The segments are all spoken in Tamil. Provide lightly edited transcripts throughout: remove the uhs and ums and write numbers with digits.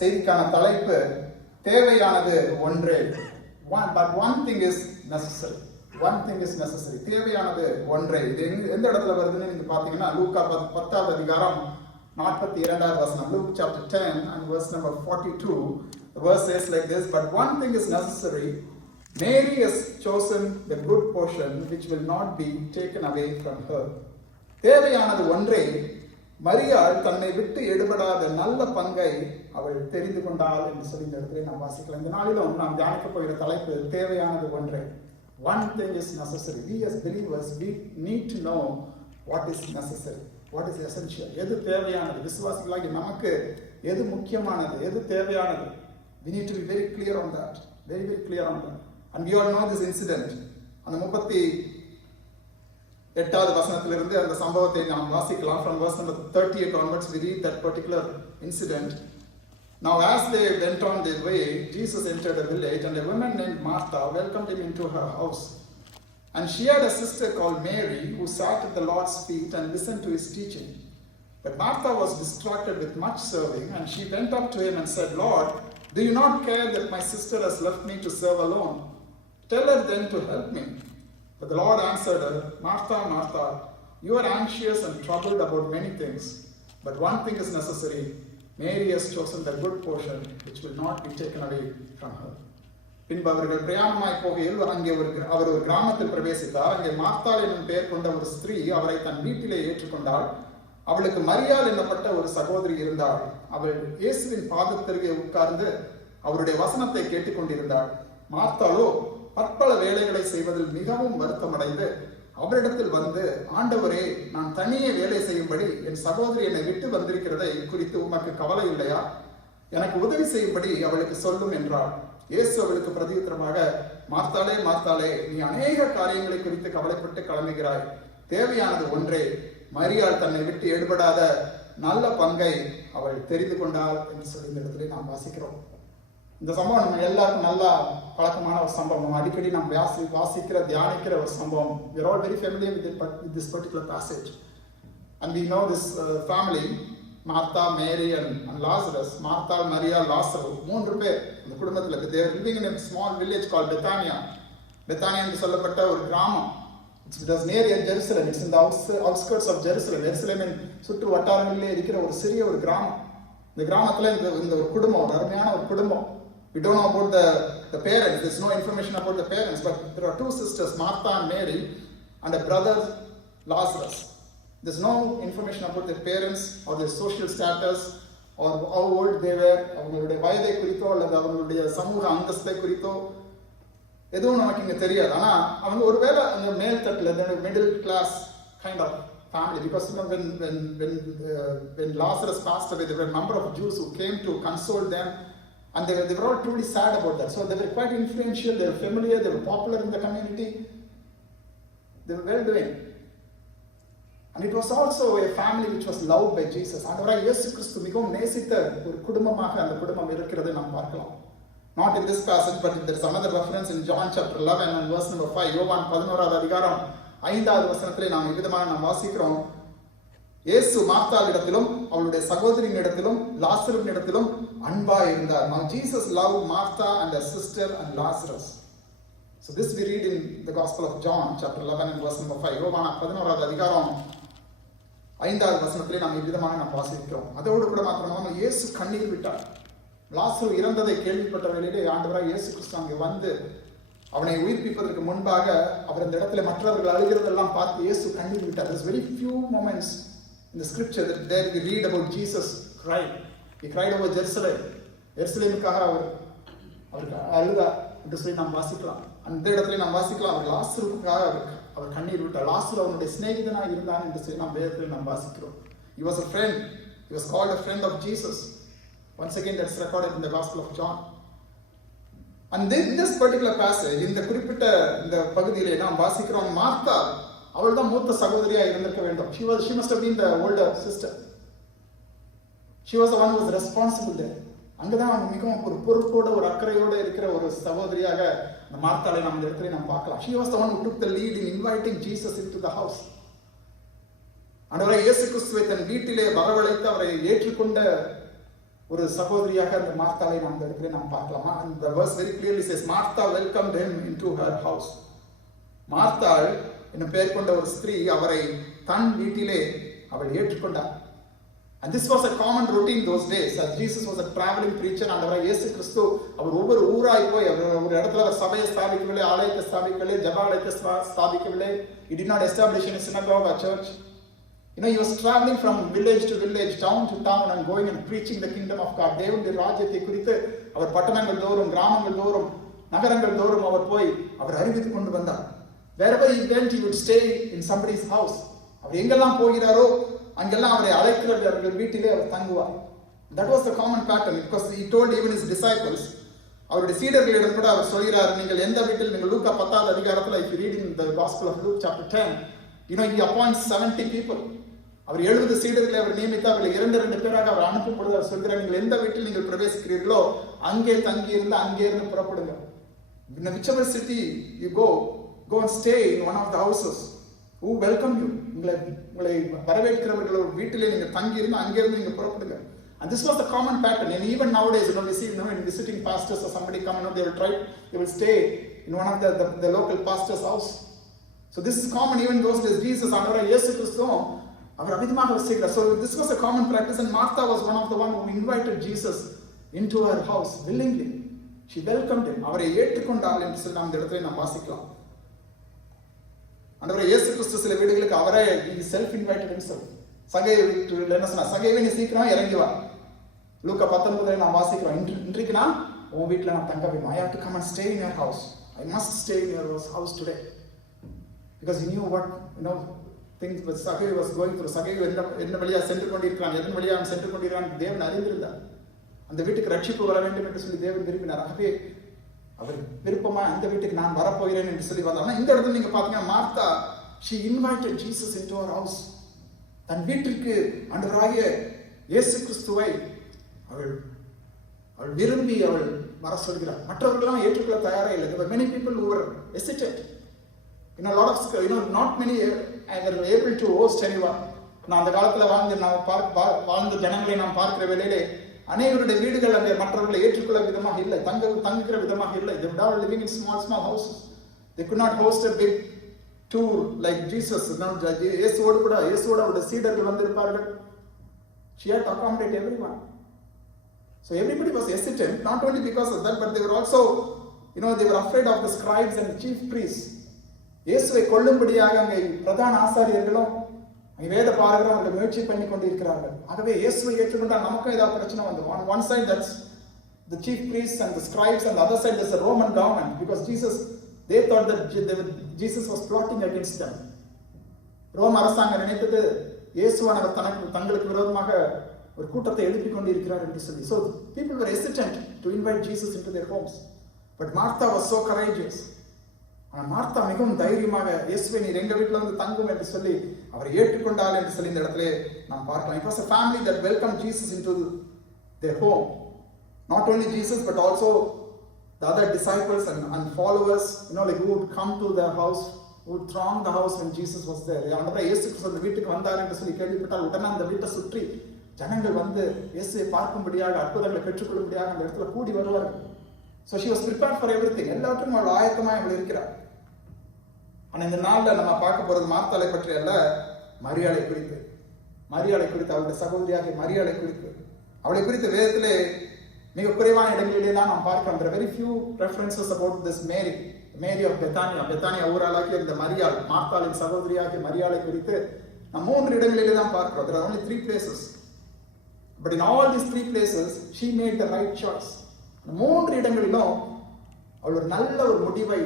செய்திக்கான தலைப்பு தேவையானது ஒன்றே. But one thing is necessary. One thing is necessary. தேவையானது ஒன்றே. இது எந்த இடத்துல வருதுன்னு நீங்க பாத்தீங்கன்னா லூக்கா 10வது அதிகாரம் 42வது வசனம். Luke chapter 10 and verse number 42. The verse says like this, but one thing is necessary. Mary has chosen the good portion which will not be taken away from her. தேவையானது ஒன்றே. மரியாள் தன்னை விட்டு எடுபடாத நல்ல பங்கை அவள் தெரிந்து கொண்டாள் என்று சொல்லி இந்த இடத்துல நாம் வாசிக்கலாம். இந்த நாளிலும் நாம் தியானிக்க போகிற தலைப்பு தேவையானது ஒன்றே. One thing is necessary. We as believers, we need to know what is necessary, what is essential. எது தேவையானது, விசுவாசிகளாகி நமக்கு எது முக்கியமானது, எது தேவையானது. We need to be very clear on that, very clear on that. And we all know this incident. அந்த 38வது வசனத்திலிருந்து அந்த சம்பவத்தை நாம் வாசிக்கலாம். From verse number 38 onwards we read that particular incident. Now as they went on their way, Jesus entered a village, and a woman named Martha welcomed him into her house. And she had a sister called Mary who sat at the Lord's feet and listened to his teaching. But Martha was distracted with much serving, and she went up to him and said, Lord, do you not care that my sister has left me to serve alone? Tell her then to help me. But the Lord answered her, Martha, Martha, you are anxious and troubled about many things, but one thing is necessary. Mary has chosen the good portion which will not be taken away from her. பின்பு அவர்கள் பிரயாணமாய் போகையில் அங்கே அவர் ஒரு கிராமத்தில் பிரவேசித்தார். அங்கே மார்த்தாள் என்னும் பெயர் கொண்ட ஒரு ஸ்திரீ அவரை தன் வீட்டிலே ஏற்றுக்கொண்டாள். அவளுக்கு மரியாள் என்னப்பட்ட ஒரு சகோதரி இருந்தாள். அவள் இயேசுவின் பாதத்தருகே உட்கார்ந்து அவருடைய வசனத்தை கேட்டுக்கொண்டிருந்தாள். மார்த்தாளோ பற்பல வேலைகளை செய்வதில் மிகவும் வருத்தமடைந்து அவரிடத்தில் வந்து, ஆண்டவரே, நான் தனியே வேலை செய்யும்படி என் சகோதரி என்னை விட்டு வந்திருக்கிறதை குறித்து உமக்கு கவலை இல்லையா? எனக்கு உதவி செய்யும்படி அவளுக்கு சொல்லும் என்றாள். இயேசு அவளுக்கு பிரதியுத்தரமாக, மார்த்தாளே, மார்த்தாளே, நீ அநேக காரியங்களை குறித்து கவலைப்பட்டு கிளம்புகிறாய். தேவையானது ஒன்றே. மரியாள் தன்னை விட்டு எடுபடாத நல்ல பங்கை அவள் தெரிந்து கொண்டாள் என்று சொல்லி இந்த இடத்துல நாம் வாசிக்கிறோம். இந்த சம்பவம் நம்ம எல்லாருக்கும் நல்லா பழக்கமான ஒரு சம்பவம். அடிக்கடி நாம் வாசிக்கிற தியானிக்கிற ஒரு சம்பவம். We are all very familiar with this particular passage. And we know this family, Martha, Mary and Lazarus. Martha, Maria, Lazarus. 3 பேர் இந்த குடும்பத்தில். They are living in a small village called Bethania. Bethania என்று சொல்லப்பட்ட ஒரு கிராமம். It was near Jerusalem. It's in the outskirts of Jerusalem. ஜெருசலேமின் சுற்று வட்டாரங்களிலே இருக்கிற ஒரு சிறிய ஒரு கிராமம். இந்த கிராமத்தில் இந்த ஒரு குடும்பம், ஒரு அருமையான ஒரு குடும்பம். We don't know about the parents. There's no information about the parents, but there are 2 sisters, Martha and Mary, and a brother, Lazarus. There's no information about their parents or their social status or how old they were. அவங்களுடைய வயதை குறித்தோ அல்லது அவங்களுடைய சமூக அந்தஸ்தை குறித்தோ எதுவும் நமக்கு இங்கே தெரியாது. ஆனால் அவங்க ஒருவேளை அந்த மேல் தட்டில் middle class kind of family, because when Lazarus passed away, there were a number of Jews who came to console them, and they were all truly sad about that. So they were quite influential, they were familiar, they were popular in the community, they were well doing. And it was also a family which was loved by Jesus. ஆண்டவராகிய இயேசு கிறிஸ்து மிகவும் நேசித்த ஒரு குடும்பமாக அந்த குடும்பம் இருக்கிறதை நாம் பார்க்கலாம். Not in this passage, but there is another reference in John chapter 11 and verse number 5. யோவான் 11வது அதிகாரம் 5வது வசனத்திலே நாம் இவ்விதமாக நாம் வாசிக்கிறோம். இயேசு மார்த்தாள் இடத்திலும் அவளுடைய சகோதரியின் இடத்திலும் லாசருவின் இடத்திலும் அன்பாய் இருந்தார். Now Jesus loved Martha and her sister and Lazarus. So this we read in the Gospel of John chapter 11 and verse number 5. யோவான் 11வது அதிகாரம் 5வது வசனத்திலே நாம் இவ்விதமாக நாம் வாசிக்கிறோம். அதோடு கூட மாத்திரமல்ல, இயேசு கண்ணீர் விட்டார். லாசரு இறந்ததை கேள்விப்பட்ட வேளையிலே ஆண்டவராகிய இயேசு கிறிஸ்து அங்கே வந்து அவனை உயிர்ப்பிப்பதற்கு முன்பாக அவர் அந்த இடத்துல மற்றவர்கள் அழுகிறதெல்லாம் பார்த்து இயேசு கண்ணீர் விட்டார். There's very few moments in the scripture that there we read about Jesus cried. He cried over Jerusalem. எருசலேமுக்காக அவருக்கு அழுதார் என்று சொல்லி நாம் வாசிக்கலாம். அந்த இடத்துல நாம் வாசிக்கலாம் அவர் லாசருக்காக அவர் கண்ணீர் விட்டார். லாசரு அவனுடைய சிநேகிதனாக இருந்தான் என்று சொல்லி நாம் வேதத்தில் நாம் வாசிக்கிறோம். He was a friend. He was called a friend of Jesus. Once again that's recorded in the Gospel of John. And in this particular passage, இந்த குறிப்பிட்ட இந்த பகுதியிலே நாம் வாசிக்கிறோம், மார்த்தா அவள் தான் மூத்த சகோதரியா இருந்திருக்க வேண்டும். She must have been the older sister. She was the one who was responsible there. அங்கதான் அவங்க மிகவும் ஒரு பொறுப்போட ஒரு அக்கறையோட இருக்கிற ஒரு சகோதரியாக இந்த மார்த்தாளை நாம் இந்த இடத்துல நாம் பார்க்கலாம். She was the one who took the lead in inviting Jesus into the house. ஆண்டவராகிய இயேசு கிறிஸ்துவை தன் வீட்டிலே வரவழைத்து அவரை ஏற்றுக்கொண்ட ஒரு சகோதரியாக அந்த மார்த்தாளை நாம் இந்த இடத்துல நாம் பார்க்கலாமா? And the verse very clearly says, Martha welcomed him into her house. மார்த்தாள் என்னும் பெயர் கொண்ட ஒரு ஸ்திரீ அவரை தன் வீட்டிலே அவள் ஏற்றுக்கொண்டார். And this was a common routine those days, as Jesus was a traveling preacher. ஆண்டவராகிய இயேசு கிறிஸ்து அவர் ஒவ்வொரு ஊராய் போய் அவர் ஒரு இடத்துல அவர் சபையை ஸ்தாபிக்கவில்லை, ஆலயத்தை ஸ்தாபிக்கவில்லை, ஜெபாலயத்தை ஸ்தாபிக்கவில்லை. He did not establish a synagogue or church. He was traveling from village to village, town to town, and going and preaching the kingdom of God. தேவனுடைய ராஜ்யத்தை குறித்து அவர் பட்டணங்கள் தோறும், கிராமங்கள் தோறும், நகரங்கள் தோறும் அவர் போய் அவர் அறிவித்துக் கொண்டு வந்தார். Wherever he went, he would stay in somebody's house. அவர் எங்கெல்லாம் போகிறாரோ அங்கெல்லாம் அவரை அழைக்கிறவர்கள் வீட்டிலே அவர் தங்குவார். That was the common pattern, because he told even his disciples, அவருடைய சீடர்களிடம் கூட அவர் சொல்கிறார், நீங்கள் எந்த வீட்டில், நீங்கள் லூக்கா 10th அதிகாரத்தில், if you read in the Gospel of Luke chapter 10, he appoints 70 people. அவர் 70 சீடர்களை அவர் நியமித்து அவர்களை 2 பேராக அவர் அனுப்பும் பொழுது அவர் சொல்கிறார், நீங்கள் எந்த வீட்டில் நீங்கள் பிரவேசிக்கிறீர்களோ அங்கே தங்கி இருந்து அங்கே இருந்து புறப்படுங்க. In whichever city you go and stay in one of the houses who welcome you. உங்களை வரவேற்கிறவர்கள் வீட்டிலே நீங்கள் தங்கி இருந்து அங்கே இருந்து நீங்கள் புறப்படுங்க. And this was the common pattern. And even nowadays, we see, in visiting pastors or somebody come, they will stay in one of the local pastor's house. So this is common even those days. Jesus, ஆண்டவராகிய இயேசு கிறிஸ்து அவர் அவிதமாக வசிக்கிறார். So this was a common practice, and Martha was one of the one who invited Jesus into her house willingly. She welcomed him. அவரை ஏற்றுக்கொண்டாள் என்று சொல்லி நாம் இந்த இடத்துல நாம் வாசிக்கலாம். ஆண்டவராகிய இயேசு கிறிஸ்து சில வீடுகளுக்கு அவரே செல்ஃப் இன்வைட்டட் himself. சகையை என்ன சொன்னா, சகையை நீ சீக்கிரம் இறங்கி வா. லூக்கா 19 நாம் வாசிக்கிறோம், இன்றைக்கு நான் உன் வீட்டில் நான் தங்க வேண்டும். I have to come and stay in your house. I must stay in your house today. Because he knew what, things that Sagai was going through. Sagai என்ன வழியா சென்று கொண்டிருக்கிறான், எதன் வழியா அவன் சென்று கொண்டிருக்கிறான் தேவன் அறிந்திருந்தார். அந்த வீட்டுக்கு ரட்சிப்பு வர வேண்டும் என்று சொல்லி தேவன் விரும்பினார். ஆகவே அவர் விருப்பமா அந்த வீட்டுக்கு நான் வரப்போகிறேன் என்று சொல்லி வந்தார். ஆனால் இந்த இடத்துல நீங்க பாத்தீங்கன்னா, Martha she invited Jesus into her house. தன் வீட்டிற்கு ஆண்டவராகிய இயேசு கிறிஸ்துவை அவள் விரும்பி அவள் வர சொல்கிறார். மற்றவர்களெல்லாம் ஏற்றுக்கொள்ள தயாரா இல்லை. There were many people who were hesitant. Not many were able to host anyone. நான் அந்த காலத்துல வாழ்ந்த ஜனங்களை நாம் பார்க்கிற வேளையிலே அநேகருடைய வீடுகள் அங்கே மற்றவர்களை ஏற்றுக்கொள்ள விதமாக இல்லை, தங்குகிற விதமாக இல்லை. They were living in small houses. They could not host a big tour like Jesus. இயேசுவோடு அவருடைய சீடர்கள் வந்திருப்பார்கள். She had to accommodate everyone. So everybody was hesitant, not only because of that, but they were also, they were afraid of the scribes and the chief priests. இயேசுவை கொல்லும்படியாக அங்கே பிரதான ஆசாரியர்களும் அங்கே வேத பாரகரும் அவர்கள் முயற்சி பண்ணி கொண்டிருக்கிறார்கள். ஆகவே இயேசுவை ஏற்றுக்கொண்டால் நமக்கும் ஏதாவது பிரச்சனை வந்து. On one side that's the chief priests and the scribes, and the other side there's the Roman government, because they thought that Jesus was plotting against them. Rome அரசாங்கம் நினைத்தது இயேசுவானவர் தங்களுக்கு விரோதமாக ஒரு கூட்டத்தை எழுப்பி கொண்டிருக்கிறார் என்று சொல்லி. So people were hesitant to invite Jesus into their homes. But Martha was so courageous. ஆனால் மார்த்தா மிகவும் தைரியமாக, இயேசுவை நீர் எங்க வீட்டில் வந்து தங்கும் என்று சொல்லி அவரை ஏற்றுக்கொண்டாள் என்று சொல்லி இந்த இடத்துல நாம் பார்க்கலாம். It was a family that welcomed Jesus into their home. Not only Jesus, but also the other disciples and followers, who would come to their house, who would throng the house when Jesus was there. ஆண்டவராகிய இயேசு கிறிஸ்து அந்த வீட்டுக்கு வந்தார் என்று சொல்லி கேள்விப்பட்டால் உடனே அந்த வீட்டை சுற்றி ஜனங்கள் வந்து இயேசுவை பார்க்கும்படியாக, அற்புதங்களை பெற்றுக்கொள்ளும்படியாக அந்த இடத்துல கூடி வருவார்கள். So she was prepared for everything. எல்லாவற்றும் அவள் ஆயத்தமாக அவள் இருக்கிறார். ஆனால் இந்த நாளில் நம்ம பார்க்க போறது மார்த்தாளை பற்றி அல்ல, மரியாளை குறித்து அவளுடைய சகோதரியாக மரியாளை குறித்து, அவளை குறித்த வேதத்திலே மிக குறைவான இடங்களிலே தான் நாம் பார்க்கிறோம். There are very few references about this Mary of Bethany ஊராளாகிய இந்த மரியாள், மார்த்தாளின் சகோதரியாகிய மரியாளை குறித்து நாம் 3 இடங்களிலே தான் பார்க்கிறோம். There are only 3 places. But in all these 3 places, she made the right choice. 3 இடங்களிலும் அவள் ஒரு நல்ல ஒரு முடிவை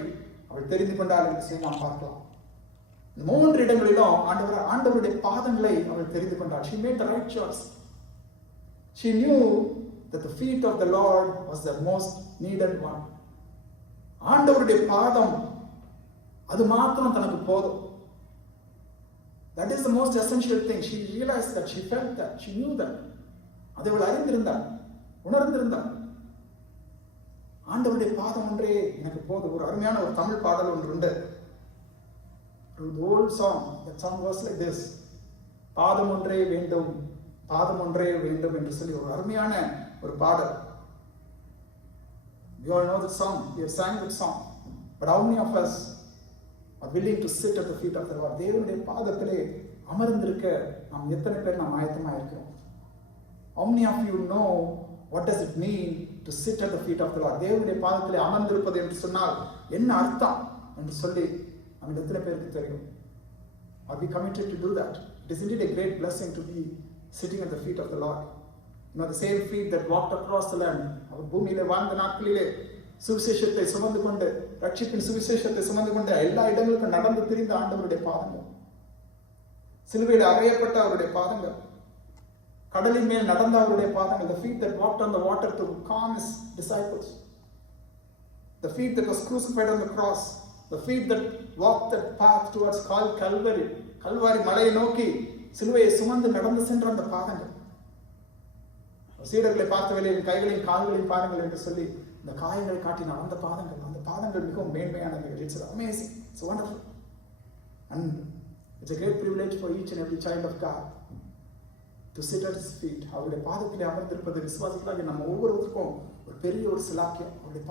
அவள் தெரிந்து கொண்டாள் என்று சொல்லி நாம் பார்க்கலாம். 3 இடங்களிலும் ஆண்டவருடைய பாதங்களை அவள் தெரிந்து கொண்டாள். She made the right choice. She knew that the feet of the Lord was the most needed one. ஆண்டவருடைய பாதம் அது மாத்திரம் தனக்கு போதும். That is the most essential thing. She realized that, she felt that, she knew that. அதை அவள் அறிந்திருந்தாள், உணர்ந்திருந்தாள். ஆண்டவருடைய பாதம் ஒன்றே எனக்கு போதும். ஒரு அருமையான ஒரு தமிழ் பாடல் ஒன்று உண்டு. An old song. That song was like this. பாதம் ஒன்றே வேண்டும் என்று சொல்லி ஒரு அருமையான ஒரு பாடல். We all know the song, we have sang that song. But how many of us are willing to sit at the feet of the Lord? தேவனுடைய பாதத்திலே அமர்ந்திருக்க நாம் எத்தனை பேர் நாம் ஆயத்தமா இருக்கிறோம்? How many of you know what does it mean to sit at the feet of the Lord? தேவனுடைய பாதத்திலே அமர்ந்திருப்பது என்று சொன்னால் என்ன அர்த்தம் என்று சொல்லி நம்ம எத்தனை பேருக்கு தெரியும்? Are we committed to do that? It is indeed a great blessing to be sitting at the feet of the Lord. You know, the same feet that walked across the land. அவர் பூமியிலே வாழ்ந்த நாட்களிலே சுவிசேஷத்தை சுமந்து கொண்டு, ரட்சிப்பின் சுவிசேஷத்தை சுமந்து கொண்டு எல்லா இடங்களுக்கும் நடந்து திரிந்த ஆண்டவருடைய பாதங்கள், சிலுவையில் அறையப்பட்ட அவருடைய பாதங்கள், கடலின் மேல் நடந்த அவருடைய பாதங்கள், the feet that walked on the water to calm his disciples, the feet that was crucified on the cross, the feet that walked that path towards Calvary, Kalvari மலையை நோக்கி சிலுவையை சுமந்து நடந்து சென்ற அந்த பாதங்கள், சீடர்களை பார்த்தவரை என் கைகளையும் கால்களையும் பாருங்கள் என்று சொல்லி இந்த காயங்களை காட்டின அந்த பாதங்கள் மிகவும் மேன்மையானவைகள். It's amazing, it's wonderful, and it's a great privilege for each and every child of God to sit at his feet. அவருடைய பாதத்திலே அமர்ந்திருப்பது விசுவாசிகளாகிய நம்ம ஒவ்வொருவருக்கும் ஒரு பெரிய ஒரு சிலாக்கியம். அவருடைய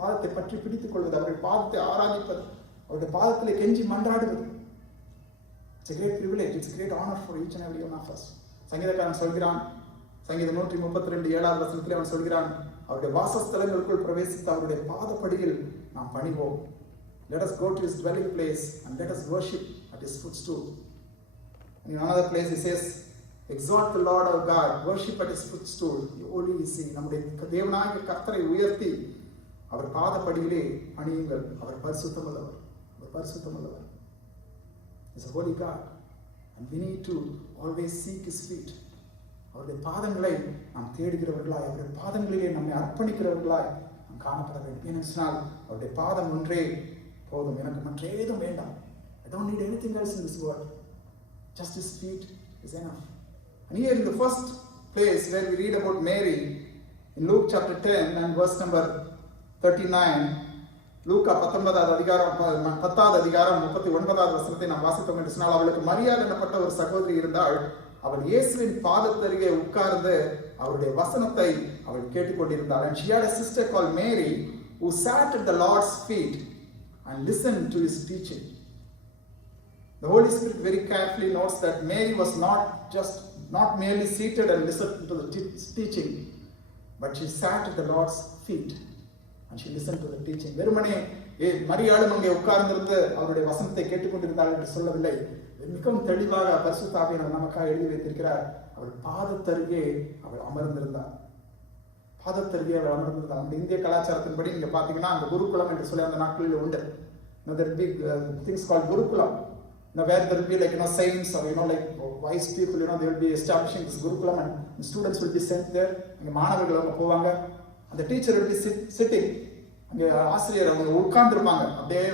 பாதத்தை பற்றி பிடித்துக் கொள்வது, அவருடைய பாதத்தை ஆராதிப்பது, அவருடைய பாதத்திலே கெஞ்சி மன்றாடுவது. It's a great privilege, it's a great honor for each and every one of us. சங்கீதக்காரன் சொல்கிறான், சங்கீதம் 132:7 வசனத்திலே அவன் சொல்கிறான், அவருடைய வாசஸ்தலங்களுக்குள் பிரவேசித்து அவருடைய பாதப்படியில் நாம் பணிவோம். Let us go to his dwelling place and let us worship at his footstool. And in another place he says, exalt the Lord our God, worship at his footstool. Holy is he. நம்முடைய தேவனாகிய கர்த்தரை உயர்த்தி அவர் பாதப்படியிலே பணியுங்கள். அவர் பரிசுத்தமுள்ளவர், அவர் பரிசுத்தமுள்ளவர். He's a holy God, and we need to always seek his feet. அவருடைய பாதங்களை நாம் தேடுகிறவர்களாய், அவருடைய பாதங்களிலே நம்மை அர்ப்பணிக்கிறவர்களாய் நாம் காணப்பட வேண்டும். ஏனென்றால் அவருடைய பாதம் ஒன்றே போதும், எனக்கு மற்ற ஏதும் வேண்டாம். I don't need anything else in this world. Just his feet is enough. And here in the first place where we read about Mary, in Luke chapter 10 and verse number 39, லூக்கா 10வது அதிகாரம் 39வது வசனத்தை நாம் வாசித்தோம் என்று சொன்னால், அவளுக்கு மரியாள் எனப்பட்ட ஒரு சகோதரி இருந்தாள். அவள் இயேசுவின் பாதத்தருகே உட்கார்ந்து அவருடைய வசனத்தை அவள் கேட்டுக்கொண்டிருந்தாள். And she had a sister called Mary who sat at the Lord's feet and listened to his teaching. The Holy Spirit very carefully notes that Mary was not merely seated and listened to the teaching, but she sat at the Lord's feet and she listened to the teaching. வெறுமனே மரியாளும் அங்கே உட்கார்ந்திருந்து அவருடைய வசனத்தை கேட்டுக்கொண்டிருந்தாள் என்று சொல்லவில்லை. மிகவும் தெளிவாக பரிசுத்த ஆவியானவர் நமக்காக எழுதி வைத்திருக்கிறார். அவள் பாதத்தருகே அவள் அமர்ந்திருந்தாள். பாதத்தருகே அவள் அமர்ந்திருந்தாள். அந்த இந்திய கலாச்சாரத்தின்படி நீங்க பாத்தீங்கன்னா அந்த குருகுலம் என்று சொல்லி அந்த நாட்களில் உண்டு. There will be things called gurukulam. Now where there will be like saints or like wise people, they will be establishing this gurukulam and the students will be sent there. அங்க மாணவர்கள் அவங்க போவாங்க. அந்த டீச்சர் will be sitting. அங்க ஆசிரியர் அவங்க உட்கார்ந்திருப்பாங்க. அப்படியே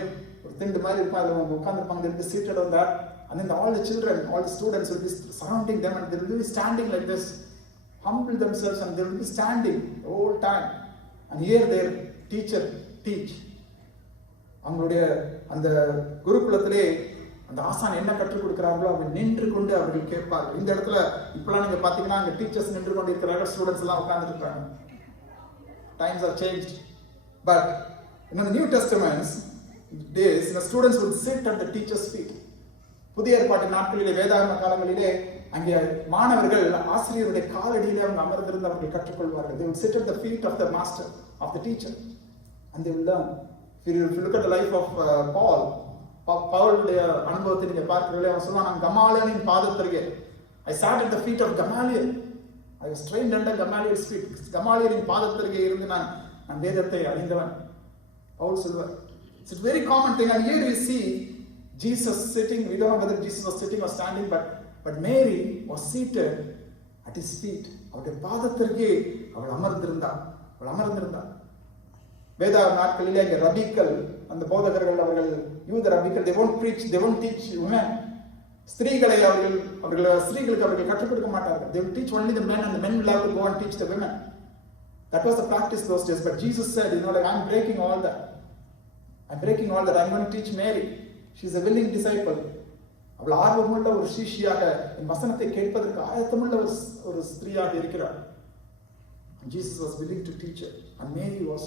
ஒரு திண்டு மாதிரி இருப்பாங்க, அவங்க உட்கார்ந்திருப்பாங்க. They will be seated on that. And then all the children, all the students will be surrounding them and they will be standing like this, humble themselves, and they will be standing the whole time and hear their teacher teach. அவங்களுடைய அந்த குருகுலத்திலே அந்த ஆசான் என்ன கற்றுக் கொடுக்கிறார்களோ அவங்க நின்று கொண்டு அவர்கள் கேட்பார்கள். இந்த இடத்துல இப்பெல்லாம் நீங்க பாத்தீங்கன்னா அங்க டீச்சர்ஸ் நின்று கொண்டு இருக்கிறார்கள், ஸ்டூடெண்ட்ஸ் எல்லாம் உட்கார்ந்துட்டு இருக்காங்க. Times have changed, but in the New Testament days the students would sit at the teacher's feet. புதிய ஏற்பாட்டு நாட்களிலே வேதாகம காலங்களிலே அங்கே மாணவர்கள் ஆசிரியருடைய காலடியிலே அவங்க அமர்ந்திருந்து அவர்கள் கற்றுக்கொள்வார்கள். They will sit at the feet of the master, of the teacher, and they will learn. If you look at the life of Paul, பவுலுடைய அனுபவத்தை நீங்க பார்க்கிறீங்களே, அவன் சொல்லுவான், நான் கமாலியலின் பாதத்தருகே, I sat at the feet of Gamaliel. I was trained under Gamaliel's feet. கமாலியலின் பாதத்தருகே இருந்து நான் வேதத்தை அறிந்தவன். பவுல் சொல்வார். It's a very common thing, and here we see Jesus sitting. We don't know whether Jesus was sitting or standing, but Mary was seated at his feet. அவருடைய பாதத்திற்கே அவள் அமர்ந்திருந்தாள். வேத நாட்களிலே அங்கே ரபிக்கள், அந்த போதகர்கள், அவர்கள் யூத ரபிக்கள், they won't teach women. ஸ்திரீகளை ஸ்திரீகளுக்கு அவர்கள் கற்றுக் கொடுக்க மாட்டார்கள். They will teach only the men, and the men will have to go and teach the women. That was the practice those days. But Jesus said, like, I'm breaking all that. I'm going to teach Mary. She is a willing disciple. அவள் ஆர்வமுள்ள ஒரு சிஷ்யாக என் வசனத்தை கேட்பதற்கு ஆயத்தமுள்ள ஒரு ஸ்திரீயாக இருக்கிறார். Jesus was willing to teach her. And Mary was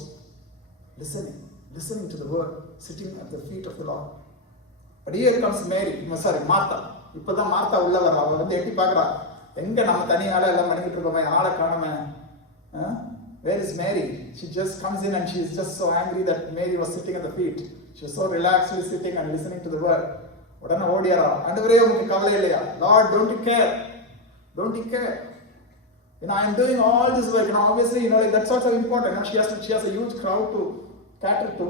listening to the word, sitting at the feet of the Lord. But here comes Martha. இப்பதான் மார்த்தா உள்ள வர. அவ வந்து எட்டி பார்க்கறா. எங்க நம்ம தனியால எல்லாம் பண்ணிட்டு இருக்கோமே, ஆளை காணோமே. Where is Mary? She just comes in and she is just so angry that Mary was sitting at the feet. She was so relaxedly sitting and listening to the word. உடனே ஓடியாரா. ஆண்டவரே உங்களுக்கு கவலை இல்லையா? Lord, don't you care? Don't you care? I am doing all this work. Obviously, like that's also important. She has a huge crowd to cater to.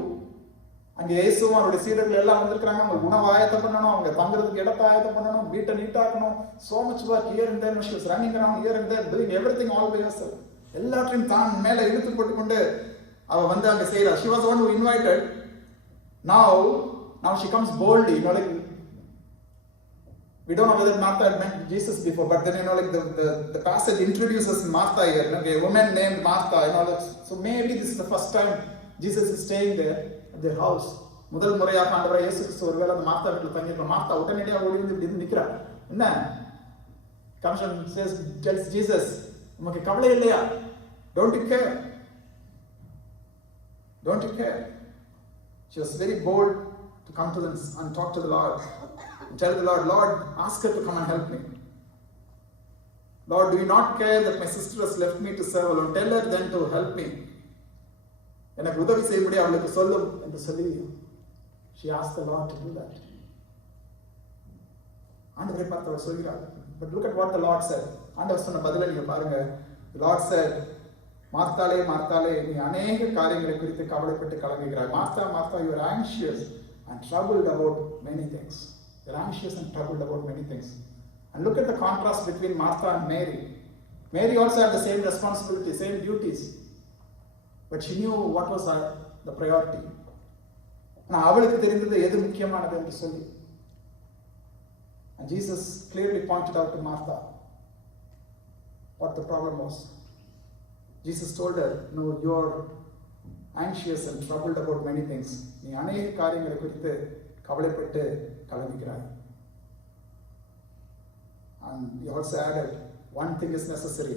அங்கே இயேசுவும் அவருடைய சீடர்கள் எல்லாம் வந்திருக்கிறாங்க. அவங்க உணவு ஆயத்தம் பண்ணணும், அவங்க தங்குறதுக்கு இடத்தை ஆயத்தம் பண்ணணும், வீட்டை நீட்டாக்கணும். So much work here and there. She was running around here and there, doing everything all by herself. எல்லாத்தையும் தான் மேல இழுத்து போட்டுக்கொண்டு அவ வந்து அங்க செய்யறா. She was the one who invited. Now she comes boldly. Like we don't know whether Martha had met Jesus before, but then like the passage introduces Martha here. A woman named Martha. So maybe this is the first time Jesus is staying there at their house. முதல் முறையாக ஆண்டவரே இயேசு கிறிஸ்து ஒருவேளை அந்த மார்த்தா வீட்டில் தங்கியிருக்க. மார்த்தா உடனடியாக ஓடி வந்து இப்படி நிற்கிறா. என்ன comes and tells Jesus, உமக்கு கவலை இல்லையா? Don't you care? Don't you care? She was very bold to come to them and talk to the Lord and tell the Lord, ask her to come and help me. Lord, do you not care that my sister has left me to serve alone? Tell her then to help me. எனக்கு உதவி செய்யும்படி அவளுக்கு சொல்லும் என்று சொல்லி she asked the Lord to do that. ஆண்டவரை பார்த்து அவர் சொல்கிறார். But look at what the Lord said. ஆண்டவர் சொன்ன பதிலை நீங்க பாருங்க. The Lord said, மார்த்தாளே மார்த்தாளே, நீ அநேக காரியங்களை குறித்து கவலைப்பட்டு கலங்குகிறாய். Martha, you are anxious and troubled about many things. You are anxious and troubled about many things. And look at the contrast between Martha and Mary. Mary also had the same responsibility, same duties. But she knew what was the priority. நான் அவளுக்கு தெரிந்தது எது முக்கியமானது என்று சொல்லி. And Jesus clearly pointed out to Martha what the problem was. Jesus told her, no, you are anxious and troubled about many things. நீ அநேக காரியங்களை குறித்து கவலைப்பட்டு கலங்குகிறாய். And he also added, one thing is necessary.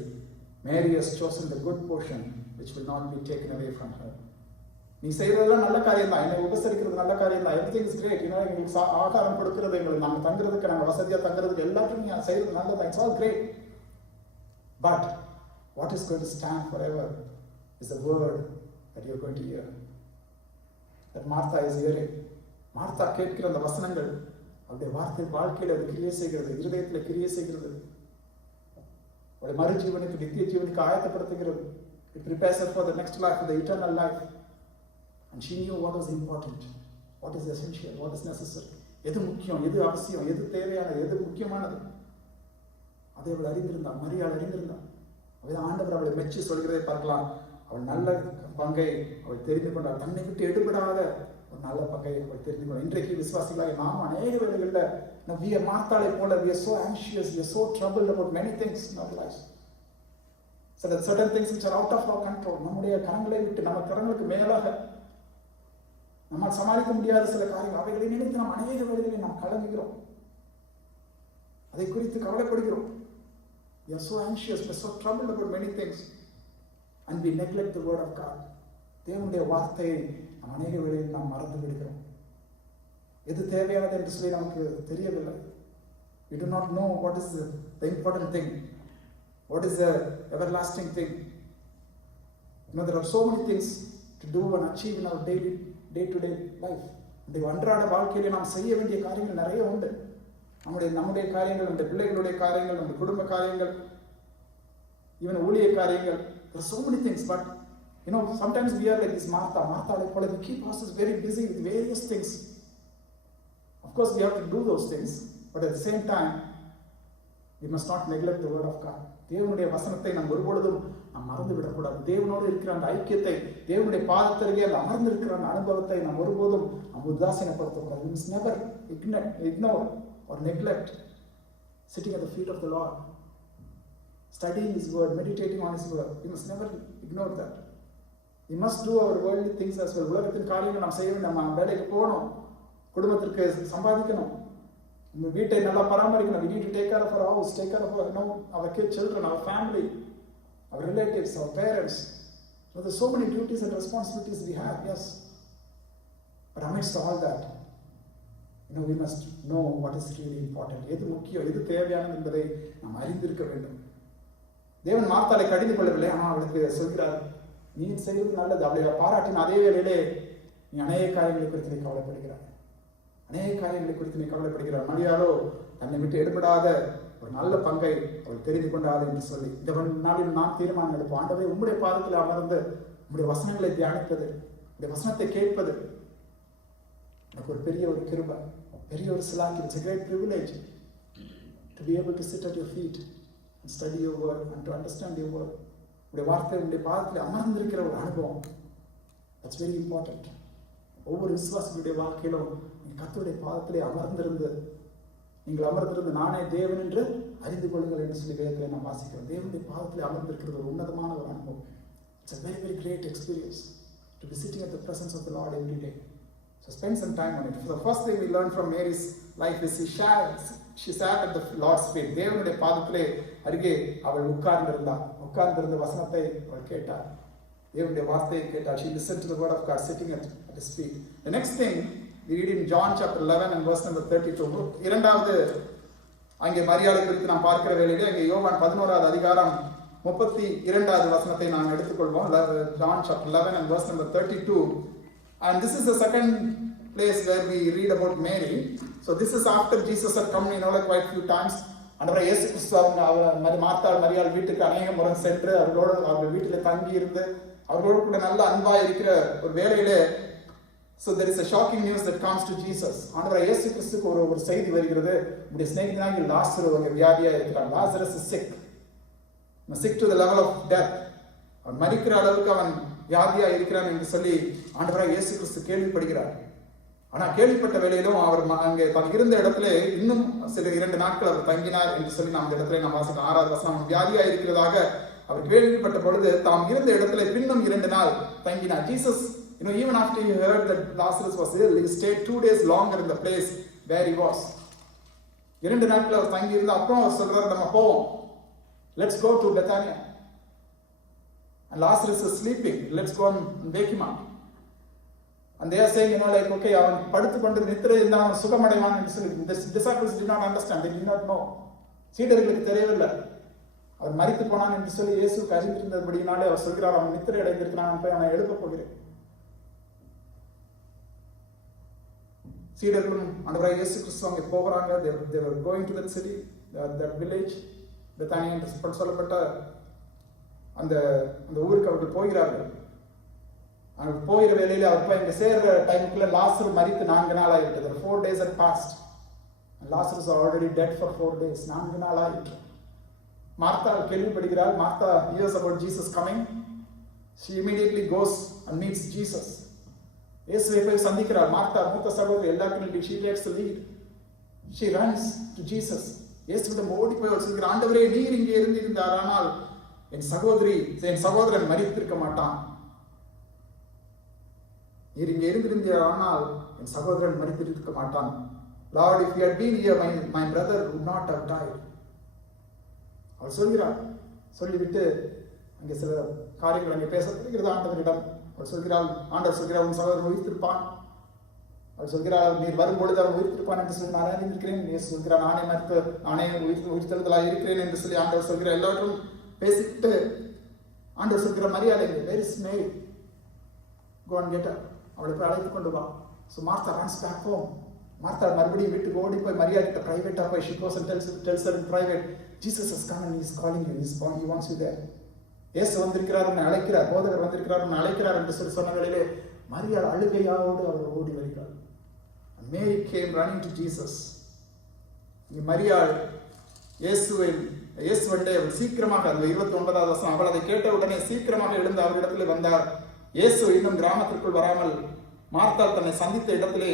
Mary has chosen the good portion which will not be taken away from her. நீ செய்யறதெல்லாம் நல்ல காரியம் தான். என்னை உபசரிக்கிறது நல்ல காரியம் தான். Everything is great. எங்களுக்கு ஆகாரம் கொடுக்கிறது, எங்களுக்கு நாங்கள் தங்குறதுக்கு, நாங்கள் வசதியாக தங்குறதுக்கு எல்லாத்தையும் நீ செய்யறது நல்லதான். It's all great. But what is going to stand forever is the word that you are going to hear. That Martha is hearing. Martha கேட்கிற அந்த வசனங்கள் அவருடைய வார்த்தை வாழ்க்கையில் அது கிரியை செய்கிறது, இருதயத்தில் கிரியை செய்கிறது, அவருடைய மறுஜீவனுக்கு நித்திய ஜீவனுக்கு ஆயத்தப்படுத்துகிறது. It prepares her for the next life, for the eternal life. And she knew what was important, what is essential, what is necessary. எது முக்கியம், எது அவசியம், எது தேவையானது, எது முக்கியமானது, அதை அவள் அறிந்திருந்தாள். மரியாள் அறிந்திருந்தாள். ஆண்டவர் அவளை மெச்சி சொல்கிறதை பார்க்கலாம். அவள் நல்ல பங்கை அவள் தெரிந்து கொண்டாள். தன்னை விட்டு எடுபடாத ஒரு நல்ல பங்கை அவள் தெரிந்து கொண்டாள். இன்றைக்கு விசுவாசிகளாக நாம் அநேக வேளைகளில் we are மார்த்தாளை போல we are so anxious, we are so troubled about many things in our lives. So that certain things which are out of our control, நம்முடைய கரங்களை விட்டு, நம்ம கரங்களுக்கு மேலாக நம்மால் சமாளிக்க முடியாத சில காரியங்கள், அவைகளை நினைத்து நாம் அநேக வேளைகளில் நாம் கலங்குகிறோம், அதை குறித்து கவலைப்படுகிறோம். We are so anxious, we are so troubled about many things, and we neglect the word of God. தேவனுடைய வார்த்தையை நாம் அநேக வேளையில் நாம் மறந்து விடுகிறோம். எது தேவையானது என்று சொல்லி நமக்கு தெரியவில்லை. We do not know what is the important thing, what is the everlasting thing. There are so many things to do and achieve in our day-to-day life. இந்த அன்றாட வாழ்க்கையில நாம் செய்ய வேண்டிய காரியங்கள் நிறைய உண்டு. நம்முடைய காரியங்கள், நம்முடைய பிள்ளைகளுடைய காரியங்கள், நம்முடைய குடும்ப காரியங்கள், ஈவன் ஊழிய காரியங்கள். There are so many things, but sometimes we are like this Martha. Like we keep ourselves very busy with various things. Of course, we have to do those things, but at the same time, we must not neglect the word of God. தேவனுடைய வசனத்தை நாம் ஒருபொழுதும் நாம் மறந்து விடக்கூடாது. தேவனோடு இருக்கிற அந்த ஐக்கியத்தை, தேவனுடைய பாதத்திலேயே அந்த அமர்ந்து இருக்கிற அந்த அனுபவத்தை நாம் ஒருபோதும் நாம் உதாசீனப்படுத்தக்கூடாது. We must never ignore or neglect sitting at the feet of the Lord, studying His word, meditating on His word. We must never ignore that. We must do our worldly things as well. உலகத்தின் காரியங்கள் நாம் செய்ய வேண்டும். நம்ம வேலைக்கு போகணும், குடும்பத்திற்கு சம்பாதிக்கணும், நம்ம வீட்டை நல்லா பராமரிக்கணும். We need to take care of our house, take care of our kids, children, our family. our relatives, our parents. So there's so many duties and responsibilities we have, yes. But amidst all that, we must know what is really important. எது முக்கியம், எது தேவையானது என்பதை நாம் அறிந்திருக்க வேண்டும். தேவன் மார்த்தாளை கடிந்து கொள்ளவில்லை. ஆனால் அவளுக்கு சொல்கிறார், நீ செய்வது நல்லது. அவளை பாராட்டின அதே வேளையிலே நீ அநேக காரியங்களை குறித்து நீ கவலைப்படுகிறாய். அநேக காரியங்களை குறித்து நீ கவலைப்படுகிறார். மரியாளோ தன்னை விட்டு எடுபடாத ஒரு நல்ல பங்கை அவள் தெரிந்து கொண்டாள் என்று சொல்லி, இந்த நாளில் நாம் தீர்மானம் எடுப்போம். ஆண்டவரே, உம்முடைய பாதத்தில் அமர்ந்து உம்முடைய வசனங்களை தியானிப்பது, உம்முடைய வசனத்தை கேட்பது எனக்கு ஒரு பெரிய ஒரு கிருபை, பெரிய ஒரு சிலாக்கி. It's a great privilege to be able to sit at your feet and study your word and to understand your word. உடைய வார்த்தை உடைய பாதத்தில் அமர்ந்திருக்கிற ஒரு அனுபவம், that's very important. ஒவ்வொரு விசுவாசிகளுடைய வாழ்க்கையிலும் கர்த்தருடைய பாதத்திலே அமர்ந்திருந்து, நீங்கள் அமர்ந்திருந்து நானே தேவன் என்று அறிந்து கொள்ளுங்கள் என்று சொல்லி வேதத்தில் நான் வாசிக்கிறோம். தேவனுடைய பாதத்திலே அமர்ந்திருக்கிறது ஒரு உன்னதமான ஒரு அனுபவம். It's a very, very great experience to be sitting at the presence of the Lord every day. So spend some time on it. So the first thing we learn from Mary's life is she sat at the Lord's feet. தேவனுடைய பாதத்திலே அருகே அவள் உட்கார்ந்திருந்த வசனத்தை அவள் கேட்டார். தேவனுடைய வார்த்தையை கேட்டார். She listened to the word of God sitting at his feet. The next thing we read in John chapter 11 and verse number 32. இரண்டாவது அங்கே மரியாதை குறித்து நாம் பார்க்கிற வேளையிலே அங்கே யோவான் 11வது அதிகாரம் 32வது வசனத்தை நாம் எடுத்துக்கொள்வோம். John chapter 11 and verse number 32. And this is the second place where we read about Mary. So this is after Jesus had come quite few times. அண்டவரே இயேசு கிறிஸ்து அவங்க மார்த்தாள் மரியாள் வீட்டுக்கு அநேக முறை சென்று அவர்கள் வீட்டில் தங்கி இருந்து அவர்களோடு கூட நல்ல அன்பா இருக்கிற ஒரு வேளையிலே, so there is a shocking news that comes to Jesus. ஆண்டவரே இயேசு கிறிஸ்துக்கு ஒரு செய்தி வருகிறது. உடைய சிநேகிதனாகிய லாசரு அவங்க வியாதியா இருக்கிறான். Lazarus is sick to the level of death. அவன் மரிக்கிற அளவுக்கு அவன் வியாதியா இருக்கிறான் என்று சொல்லி ஆண்டவராக இயேசு கிறிஸ்து கேள்விப்படுகிறார். ஆனா கேள்விப்பட்ட வேளையிலும் அவர் அங்கே தான் இருந்த இடத்துல இன்னும் சில 2 நாட்கள் அவர் தங்கினார் என்று சொல்லி நாம் இந்த இடத்துல நாம் வாசிக்கிறோம். 6வது வசனம், வியாதியா இருக்கிறதாக அவர் கேள்விப்பட்ட பொழுது தாம் இருந்த இடத்துல பின்னும் 2 நாள் தங்கினார். Jesus, even after he heard that Lazarus was ill, he stayed 2 days longer in the place where he was. 2 நாட்கள் அவர் தங்கி இருந்த அப்புறம் அவர் சொல்றாரு, நம்ம போவோம், let's go to Bethania. And Lazarus is sleeping, let's go and wake him up. And they are saying, okay, அவன் படுத்துக்கொண்டு நித்திரை இருந்தால் அவன் சுகமடைவான் என்று சொல்லி. The disciples did not understand, they did not know. சீடர்களுக்கு தெரியவில்லை அவன் மரித்து போனான் என்று சொல்லி. இயேசு அறிந்திருந்தபடியினாலே அவர் சொல்கிறார், அவன் நித்திரை அடைந்திருக்கிறான், போய் அவனை எழுப்ப போகிறேன். சீடர்களும் ஆண்டவராகிய இயேசு கிறிஸ்து அங்கே போகிறாங்க. they were going to that city, that village, Bethany என்று சொல்லப்பட்ட அந்த ஊருக்கு அவர்கள் போகிறார்கள். அங்கே போகிற வேலையில் அவர் போய் இங்கே சேர்ற டைமுக்குள்ள லாசரு மரித்து 4 நாள் ஆகிவிட்டது. 4 days had passed. Lazarus was already dead for 4 days. 4 நாள் ஆகிவிட்டு மார்த்தா கேள்விப்படுகிறார். Martha hears about Jesus coming. She immediately goes and meets Jesus. இயேசுவை போய் சந்திக்கிறார். மார்த்தா மூத்த சகோதரி, எல்லாருக்கும் she takes the lead. She runs to Jesus. இயேசுவிடம் ஓடி போய் சொல்கிறார், ஆண்டவரே, நீர் இங்கே இருந்திருந்தார் ஆனால் என் சகோதரன் மரித்திருக்க மாட்டான். நீர் இங்கே இருந்திருந்தார் ஆனால் என் சகோதரன் மரித்திருக்க மாட்டான். Lord, if you had been here, my brother would not have died. அவர் சொல்கிறார். சொல்லிவிட்டு அங்கே சில காரியங்கள் அங்கே பேசப்படுகிறது ஆண்டவரிடம். அவர் சொல்கிறாள், ஆண்டவர் சொல்கிறார், உன் சகோதரன் உயிர்த்திருப்பான். அவர் சொல்கிறார், நீர் வரும்பொழுது அவன் உயிர்த்திருப்பான் என்று சொல்லி நான் அறிந்திருக்கிறேன். இயேசு சொல்கிறார், நானே உயிர்த்தெழுதலாக இருக்கிறேன் என்று சொல்லி ஆண்டவர் சொல்கிறார். எல்லாரும் பேசிட்டு ஆண்டவர் சொல்கிற மரியாதை, where is Mary, go and get her, அவளை போய் அழைத்து கொண்டு வா. So Martha runs back home. Martha மறுபடியும் வீட்டுக்கு ஓடி போய் மரியாதை பிரைவேட்டா போய் she goes and tells her in private, Jesus has come and he is calling you, he wants you there. இயேசு வந்திருக்கிறார், உன்னை அழைக்கிறார், போதகர் வந்திருக்கிறார், உன்னை அழைக்கிறார் என்று சொல்லி சொன்ன வேளையிலே மரியாள் அழுகையோடு அவர் ஓடி வருகிறார். Mary came running to Jesus. மரியாள் இயேசுவண்டே அவள் சீக்கிரமாக, அந்த 29வது வசனம், அவள் அதை கேட்ட உடனே சீக்கிரமாக எழுந்து அவரிடத்தில் வந்தார். இயேசு இன்னும் கிராமத்திற்குள் வராமல் மார்த்தாள் தன்னை சந்தித்த இடத்திலே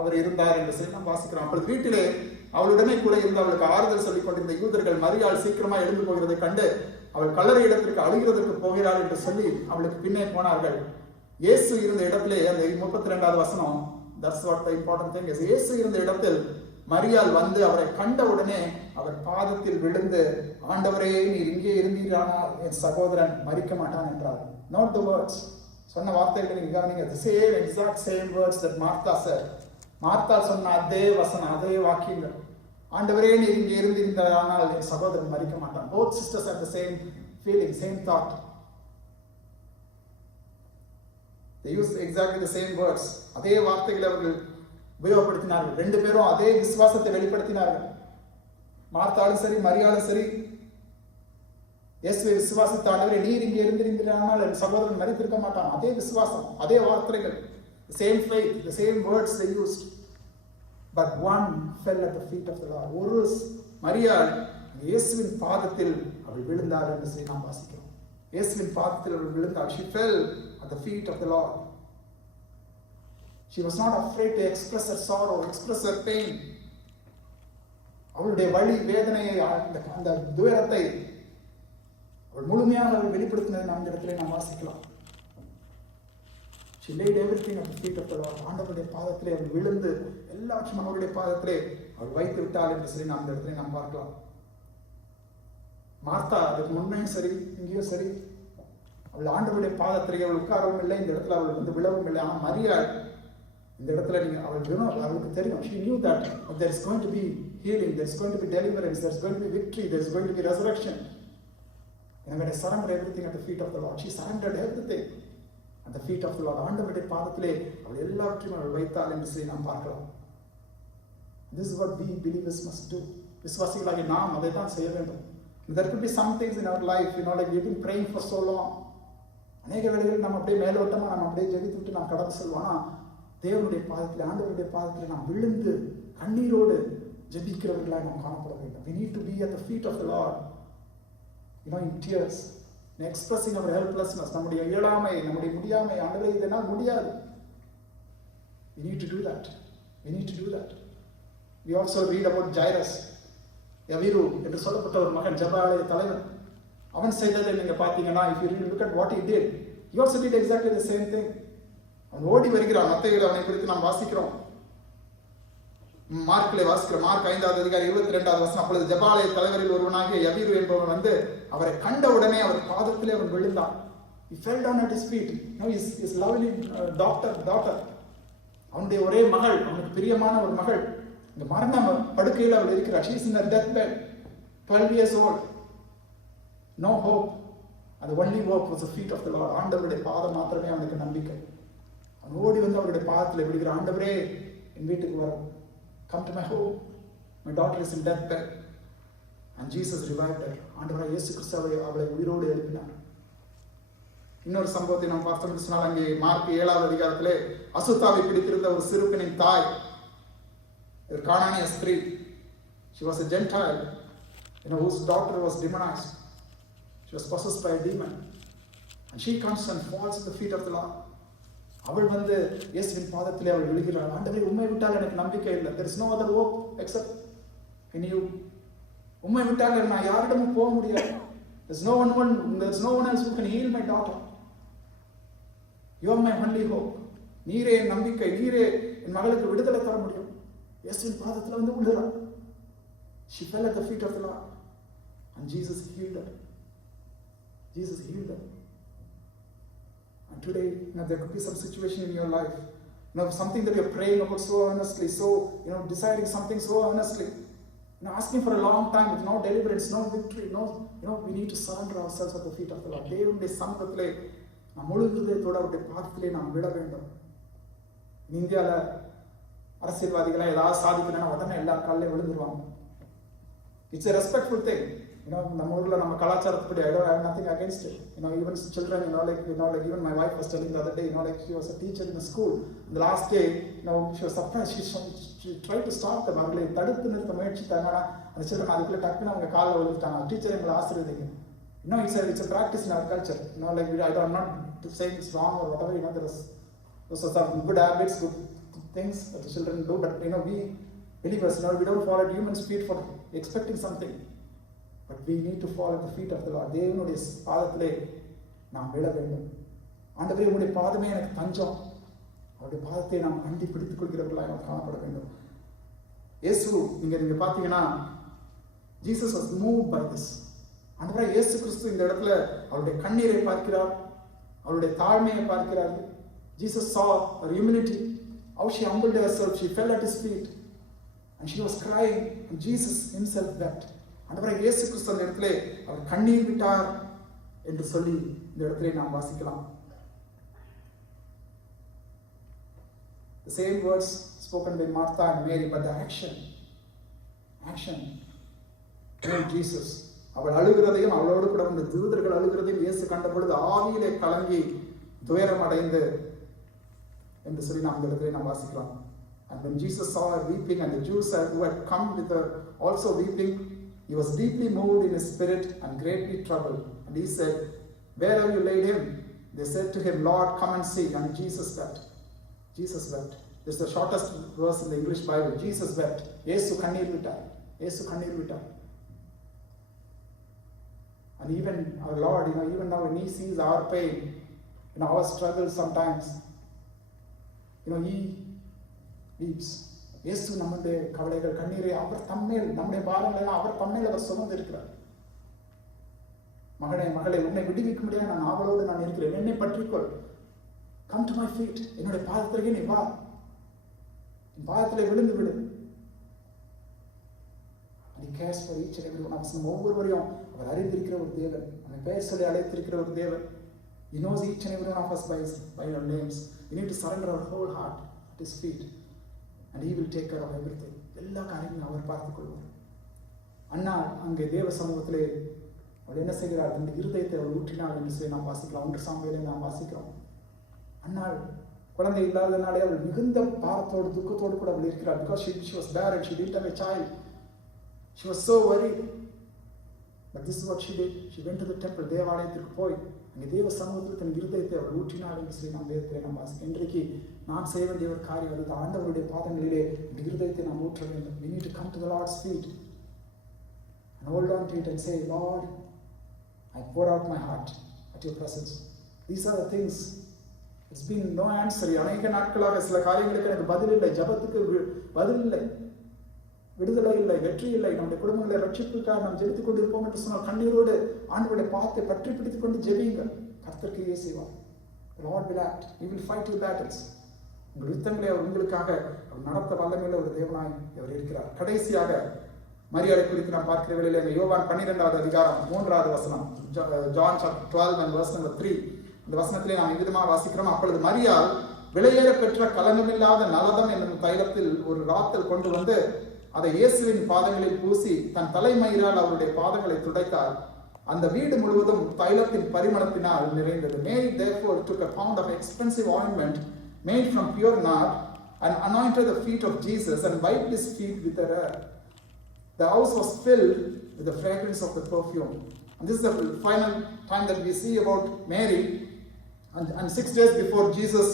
அவர் இருந்தார் என்று சொல்லி நாம் வாசிக்கிறோம். அப்பொழுது வீட்டிலே அவளுடனே கூட இருந்து அவளுக்கு ஆறுதல் சொல்லிக் கொண்டிருந்த யூதர்கள் மரியாள் சீக்கிரமா எழுந்து போகிறதை கண்டு அவள் கல்லறை இடத்திற்கு அழுகிறதற்கு போகிறாள் என்று சொல்லி அவளுக்கு பின்னே போனார்கள். இயேசு இருந்த இடத்திலே, அந்த 32வது வசனம், that's what the important thing is. இயேசு இருந்த இடத்தில் மரியாள் வந்து அவரை கண்ட உடனே அவர் பாதத்தில் விழுந்து, ஆண்டவரே நீர் இங்கே இருந்தீரானால் என் சகோதரன் மரிக்க மாட்டான் என்றார். Not the words. சொன்ன வார்த்தைகளை நீங்க கவனிங்க. The same exact same words that Martha said. Martha சொன்ன அதே வசனம், அதே வாக்கியங்கள். ஆண்டவரே நீர் இங்கே இருந்திருந்தால் என் சகோதரன் மரிக்க மாட்டான். Both sisters had the same feeling, same thought. They used exactly the same words. அதே வார்த்தைகளை அவர்கள் உபயோகப்படுத்தினார்கள். ரெண்டு பேரும் அதே விசுவாசத்தை வெளிப்படுத்தினார்கள். மார்த்தாலும் சரி மரியாளும் சரி இயேசுவை விசுவாசித்த, ஆண்டவரே நீர் இங்கே இருந்திருந்தால் என் சகோதரன் மரித்திருக்க மாட்டான். அதே விசுவாசம், அதே வார்த்தைகள், the same faith, the same words they used. But one fell at the feet of the Lord. ஒரு மரியாள் இயேசுவின் பாதத்தில் அவள் விழுந்தாள் என்று சொல்லி நாம் வாசிக்கிறோம். இயேசுவின் பாதத்தில் அவள் விழுந்தாள். She fell at the feet of the Lord. She was not afraid to express her sorrow, express her pain. அவளுடைய வலி, வேதனையை, அந்த துயரத்தை அவள் முழுமையாக அவள் வெளிப்படுத்தினதை நாம் இந்த இடத்துல நாம் வாசிக்கலாம். She laid everything at the feet of the Lord. ஆண்டவருடைய பாதத்திலே அவள் விழுந்து எல்லாவற்றையும் அவருடைய பாதத்திலே அவள் வைத்து விட்டாள் என்று சொல்லி நாம் இந்த இடத்துல நாம் பார்க்கலாம். மார்த்தா அதுக்கு முன்னையும் சரி இங்கேயும் சரி அவள் ஆண்டவருடைய பாதத்திலே அவள் உட்காரவும் இல்லை, இந்த இடத்துல அவள் வந்து விழவும் இல்லை. ஆனால் மரியாள் இந்த இடத்துல நீங்க அவளுக்கு தெரியும். She knew that there is going to be healing, there is going to be deliverance, there is going to be victory, there is going to be resurrection. And when I surrendered everything at the feet of the Lord, she surrendered everything at the feet of the Lord. ஆண்டவருடைய பாதத்திலே அவள் எல்லாவற்றையும் அவள் வைத்தாள் என்று சொல்லி நாம் பார்க்கலாம். This is what we believers must do. விசுவாசிகளாகிய நாம் அதை தான் செய்ய வேண்டும். There could be some things in our life, like we've been praying for so long. அநேக வேளைகளில் நம்ம அப்படியே மேலோட்டமா நம்ம அப்படியே ஜெபித்து விட்டு நாம் கடந்து செல்வோம். ஆனால் தேவனுடைய பாதத்தில், ஆண்டவருடைய பாதத்தில் நாம் விழுந்து கண்ணீரோடு ஜெபிக்கிறவர்களாக நாம் காணப்பட வேண்டும். We need to be at the feet of the Lord, in tears, in expressing our helplessness, நம்முடைய இயலாமை, நம்முடைய முடியாமை. ஆண்டவரே இதனால் முடியாது. We need to do that. We need to do that. We also read about Jairus, யவீரு என்று சொல்லப்பட்ட ஒரு மகன், ஜெபாலய தலைவன். அவன் செய்ததை நீங்க பார்த்தீங்கன்னா, if you really look at what he did, he also did exactly the same thing. அவன் ஓடி வருகிறான். மத்தேயுவில் அவனை குறித்து நாம் வாசிக்கிறோம். மார்க்கிலே வாசிக்கிறோம். மார்க் 5வது அதிகாரம் 22வது வசனம். அப்பொழுது ஜெபாலய தலைவரில் ஒருவனாகிய யவீரு என்பவன் வந்து அவரை கண்ட உடனே அவர் பாதத்திலே அவன் விழுந்தான். He fell down at his feet. His lovely daughter, அவனுடைய ஒரே மகள், அவனுக்கு பிரியமான ஒரு மகள், இந்த மரண படுக்கையில் அவள் இருக்கிறார். She is in a deathbed, 12 years old, no hope, and the only hope was the feet of the Lord. ஆண்டவருடைய பாதம் மாத்திரமே அவனுக்கு நம்பிக்கை. அவன் ஓடி வந்து அவருடைய பாதத்தில் விழுகிற, ஆண்டவரே என் வீட்டுக்கு வரும், come to my home, my daughter is in deathbed. And Jesus revived her. ஆண்டவராய் இயேசு கிறிஸ்து அவளை உயிரோடு எழுப்பினார். இன்னொரு சம்பவத்தை நாம் பார்த்தோம் சொன்னால், அங்கே மார்க் 7வது அதிகாரத்திலே அசுத்தாவை பிடித்திருந்த ஒரு சிறுவனின் தாய், ஒரு கானானிய ஸ்திரீ, she was a Gentile, whose daughter was demonized. She was possessed by a demon, and she comes and falls at the feet of the Lord. அவள் வந்து இயேசுவின் பாதத்திலே அவள் விழுகிறாள். ஆண்டவரே உம்மை விட்டால் எனக்கு நம்பிக்கை இல்லை. There is no other hope except in you. உம்மை விட்டால் நான் யாரிடமும் போக முடியாது. There is no one else who can heal my daughter. You are my only hope. நீரே என் நம்பிக்கை, நீரே என் மகளுக்கு விடுதலை தர முடியும். இயேசுவின் பாதத்தில் வந்து விழுகிறாள். She fell at the feet of the Lord, and Jesus healed her. Jesus healed her. And today, there could be some situation in your life, something that you're praying about so earnestly, so, deciding something so earnestly, asking for a long time with no deliverance, no victory, we need to surrender ourselves at the feet of the Lord. தேவனுடைய சமூகத்திலே நாம் முழு இதயத்தோடு அவருடைய பாதத்திலே நாம் விட வேண்டும். இந்தியாவில் அரசியல்வாதிகளை ஏதாவது சாதிக்கணும்னா உடனே எல்லா காலையும் விழுந்துருவாங்க. It's a respectful thing. நம்ம ஊர்ல நம்ம கலாச்சாரத்துப்படி I don't have nothing against it. Even children, even my wife was telling the other day, she was a teacher in a school. The last day, she was surprised. She tried to stop them. அவர்களை தடுத்து நிறுத்த முயற்சித்தாங்கன்னா அந்த children அதுக்குள்ள டக்குன்னு அவங்க காலில் விழுந்துட்டாங்க. டீச்சர் எங்களை ஆசீர்வதிங்க. It's a practice in our culture. I'm not saying it's wrong or whatever. Those are some good habits, good things that the children do. But we believers, we don't fall at human speed for expecting something. But we need to fall at the feet of the Lord. தேவனுடைய பாதத்திலே நாம் விழ வேண்டும். ஆண்டவரே உம்முடைய பாதமே எனக்கு தஞ்சம். அவருடைய பாதத்தை நாம் அண்டி பிடித்துக் கொள்கிறவர்களாக நாம் காணப்பட வேண்டும். இயேசு நீங்க பார்த்தீங்கன்னா Jesus was moved by this. ஆண்டவராக இயேசு கிறிஸ்து இந்த இடத்துல அவருடைய கண்ணீரை பார்க்கிறார், அவருடைய தாழ்மையை பார்க்கிறார். Jesus saw her humility, how she humbled herself, she fell at his feet and she was crying and Jesus himself wept. ஆண்டவராக இயேசு கிறிஸ்து அந்த இடத்துல அவர் கண்ணீர் விட்டார் என்று சொல்லி இந்த இடத்துல நாம் வாசிக்கலாம். The same words spoken by Martha and Mary, but the action made Jesus. அவள் அழுகிறதையும் அவளோடு கூட வந்த தூதர்கள் அழுகிறதையும் இயேசு கண்ட பொழுது ஆவியிலே கலங்கி துயரம் அடைந்து என்று சொல்லி நாம் இந்த இடத்துல நாம் வாசிக்கலாம். And when Jesus saw her weeping and the Jews who had come with her also weeping, he was deeply moved in his spirit and greatly troubled. And he said, "Where have you laid him?" They said to him, "Lord, come and see." And Jesus wept. Jesus wept. This is the shortest verse in the English Bible. Jesus wept. இயேசு கண்ணீர் விட்டார். இயேசு கண்ணீர் விட்டார். And even our Lord, even now when he sees our pain, our struggles sometimes, he weeps. இயேசு நம்முடைய கவலைகள் கண்ணீரை அவர் தம்மேல், நம்முடைய பாரங்களை அவர் தம்மேல் அவர் சுமந்து இருக்கிறார். மகளே உன்னை விடுவிக்க முடியாது, நான் ஆவலோடு நான் இருக்கிறேன், என்னை பற்றிக்கொள், கம் டு மை ஃபீட், என்னுடைய பாதத்திற்கு நீ வா, என் பாதத்திலே விழுந்து விடு. He cares for each and every one of us. நம்ம ஒவ்வொருவரையும் அவர் அறிந்திருக்கிற ஒரு தேவன், நம்ம பெயர் சொல்லி அழைத்திருக்கிற ஒரு தேவன். He knows each and every one of us by our names. We need to surrender our whole heart at his feet and he will take care of everything. எல்லா காரியங்களும் அவர் பார்த்துக் கொள்வார். அண்ணா அங்கே தேவ சமூகத்திலே அவள் என்ன செய்கிறார், அந்த இருதயத்தை அவள் ஊற்றினாள் என்று சொல்லி நாம் வாசிக்கலாம். 1 சாமுவேலை நாம் வாசிக்கிறோம். அண்ணாள் குழந்தை இல்லாதனாலே அவள் மிகுந்த பாரத்தோடு துக்கத்தோடு கூட அவள் இருக்கிறார். Because she was barren, she didn't have a child. She was so worried. But this is what she did. She went to the temple. தேவாலயத்திற்கு போய் அங்கே தேவ சமூகத்தில் தன் இருதயத்தை அவள் ஊற்றினாள் என்று சொல்லி நாம் வேதத்திலே நாம் வாசிக்கிறோம். இன்றைக்கு நாம் செய்ய வேண்டிய ஒரு காரியம் அது, ஆண்டவருடைய பாதங்களிலே இந்த இருதயத்தை நாம் ஊற்ற வேண்டும். We need to come to the Lord's feet and hold on to it and say, Lord, I pour out my heart at your presence. These are the things. It's been no answer. அநேக நாட்களாக சில காரியங்களுக்கு எனக்கு பதில் இல்லை, ஜபத்துக்கு பதில் இல்லை, விடுதலை இல்லை, வெற்றி இல்லை, நம்முடைய குடும்பங்களை ரட்சிப்புக்காக நாம் ஜெபித்துக் கொண்டிருப்போம் என்று சொன்னால் கண்ணீரோடு ஆண்டவருடைய பாதத்தை பற்றி பிடித்துக் கொண்டு ஜெபியுங்கள். கர்த்தர் கிரியை செய்வார். The Lord will act. He will fight your battles. உங்கள் யுத்தங்களை அவர் உங்களுக்காக அவர் நடத்த வல்லமையுள்ள ஒரு தேவனாய் அவர் இருக்கிறார். கடைசியாக மரியாதை குறித்து நாம் பார்க்கிற வேளையிலே யோவான் 12வது அதிகாரம் 3வது வசனம், John 12 and verse number 3. இந்த வசனத்திலே நாம் விதமாக வாசிக்கிறோம். அப்பொழுது மரியாள் விலையேற பெற்ற கலங்கமில்லாத நலதம் என்னும் தைலத்தில் ஒரு ராத்தல் கொண்டு வந்து அதை இயேசுவின் பாதங்களில் பூசி தன் தலைமயிரால் அவருடைய பாதங்களை துடைத்தார். அந்த வீடு முழுவதும் தைலத்தின் பரிமளத்தினால் நிறைந்தது. Mary therefore took a pound of expensive ointment made from pure nard and anointed the feet of Jesus and wiped his feet with her hair. The house was filled with the fragrance of the perfume. And this is the final time that we see about Mary. And 6 days before Jesus